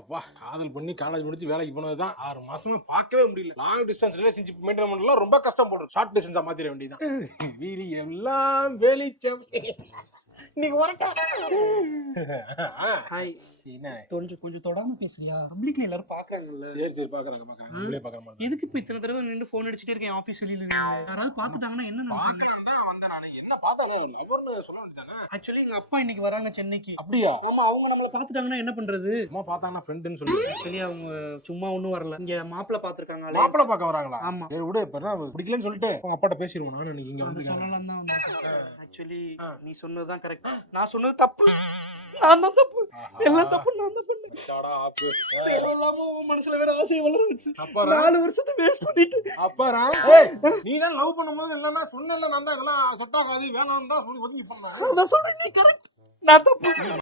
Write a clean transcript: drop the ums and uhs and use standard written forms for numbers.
அப்பா காதல் பண்ணி காலேஜ் முடிச்சு வேலைக்கு போனதுதான் 6 மாசமா பார்க்கவே முடியல. லாங் டிஸ்டன்ஸ் ரிலேஷன்ஷிப் மெயின்டைன் பண்ணலாம் ரொம்ப கஷ்டம் போடுறோம். ஷார்ட் டிஸ்டன்ஸா மாத்திர வேண்டியதான். வீலி எல்லாம் வெளிச்சம் இன்னைக்கு வரட்டா. ஹாய். என்ன கொஞ்சம் தொடாம பேசுறியா? பப்ளிக்ல எல்லாரும் பாக்குறாங்கல்ல. சரி பாக்குறாங்க நம்மளே பாக்குற மாதிரி. எதுக்கு இப்ப இத்தனை தடவை நின்று போன் அடிச்சிட்டே இருக்கேன் ஆபீஸ் வெளியில? யாராவது பாத்துட்டாங்கன்னா என்ன நினைப்பாங்க? பாக்கலாம் தான் வந்தேன் நானு. என்ன பார்த்தாலும் லவர்னு சொல்ல வேண்டியதானே. ஆக்சுவலி எங்க அப்பா இன்னைக்கு வராங்க சென்னைக்கு. அப்படியா? ஆமா, அவங்க நம்மள பாத்துட்டாங்கன்னா என்ன பண்றது? அம்மா பார்த்தாங்கன்னா ஃப்ரெண்டுன்னு சொல்லி. ஆக்சுவலி அவங்க சும்மா ஒண்ணும் வரல, இங்க மாப்பிள்ள பாத்துருக்காங்க. மாப்பிள்ள பார்க்க வராங்களா? ஆமா. சரி விடு, இப்ப பிடிக்கலன்னு சொல்லிட்டு உங்க அப்பாட்ட பேசிடுவோம். நானும் இன்னைக்கு இங்க வந்து சொல்லலாம் தான் வந்திருக்கேன். ஆக்சுவலி நீ சொன்னதுதான் கரெக்ட், நான் சொன்னது தப்பு. நான் தான் தப்பு, எல்லாம் தப்பு நான் தான் பண்ணேன். எல்லாமே உன் மனசுல வேற ஆசையை வளர வச்சு 4 வருஷத்தை வேஸ்ட் பண்ணிட்டு அப்பாரா நீ தான் லவ் பண்ணும்போது இல்லன்னா சொன்னல நான் தான் இதெல்லாம் செட் ஆகாது வேணாம்னு தான் சொல்லி ஒதுங்கி பண்ணேன். அதான் சொல்றேன், நீ கரெக்ட், நான் தப்பு.